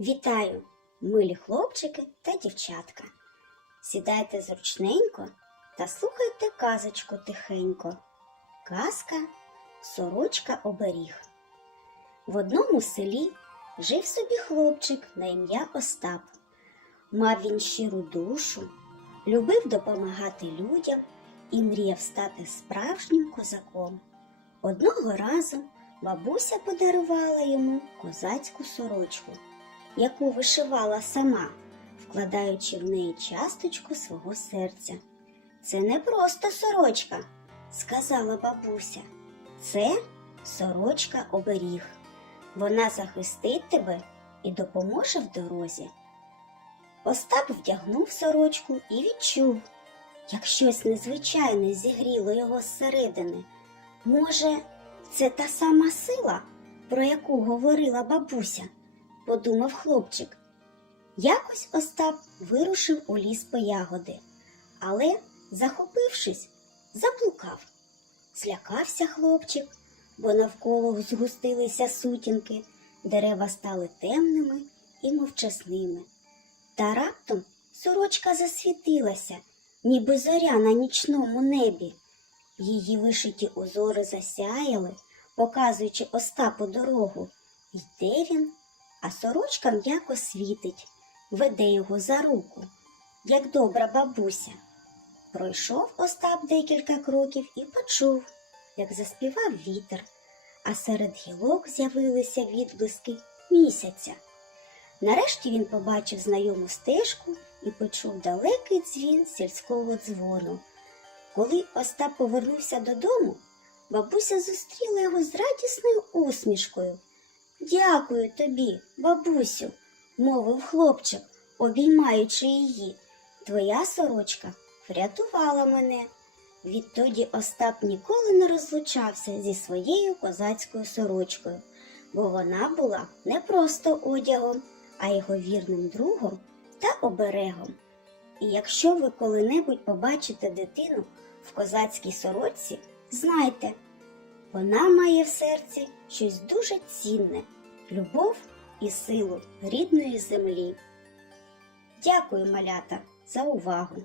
Вітаю, милі хлопчики та дівчатка. Сідайте зручненько та слухайте казочку тихенько. Казка Сорочка оберіг. В одному селі жив собі хлопчик на ім'я Остап. Мав він щиру душу, любив допомагати людям і мріяв стати справжнім козаком. Одного разу бабуся подарувала йому козацьку сорочку яку вишивала сама, вкладаючи в неї часточку свого серця. Це не просто сорочка, сказала бабуся. Це сорочка оберіг. Вона захистить тебе і допоможе в дорозі. Остап вдягнув сорочку і відчув, як щось незвичайне зігріло його зсередини. Може, це та сама сила, про яку говорила бабуся подумав хлопчик. Якось Остап вирушив у ліс по ягоди, але, захопившись, заблукав. Злякався хлопчик, бо навколо згустилися сутінки, дерева стали темними і мовчасними. Та раптом сорочка засвітилася, ніби зоря на нічному небі. Її вишиті узори засяяли, показуючи Остапу дорогу. Йде він а сорочка м'яко світить, веде його за руку, як добра бабуся. Пройшов Остап декілька кроків і почув, як заспівав вітер, а серед гілок з'явилися відблиски місяця. Нарешті він побачив знайому стежку і почув далекий дзвін сільського дзвону. Коли Остап повернувся додому, бабуся зустріла його з радісною усмішкою. Дякую тобі, бабусю, мовив хлопчик, обіймаючи її. Твоя сорочка врятувала мене. Відтоді Остап ніколи не розлучався зі своєю козацькою сорочкою, бо вона була не просто одягом, а його вірним другом та оберегом. І якщо ви коли-небудь побачите дитину в козацькій сорочці, знайте, вона має в серці щось дуже цінне любов і силу рідної землі. Дякую, малята, за увагу!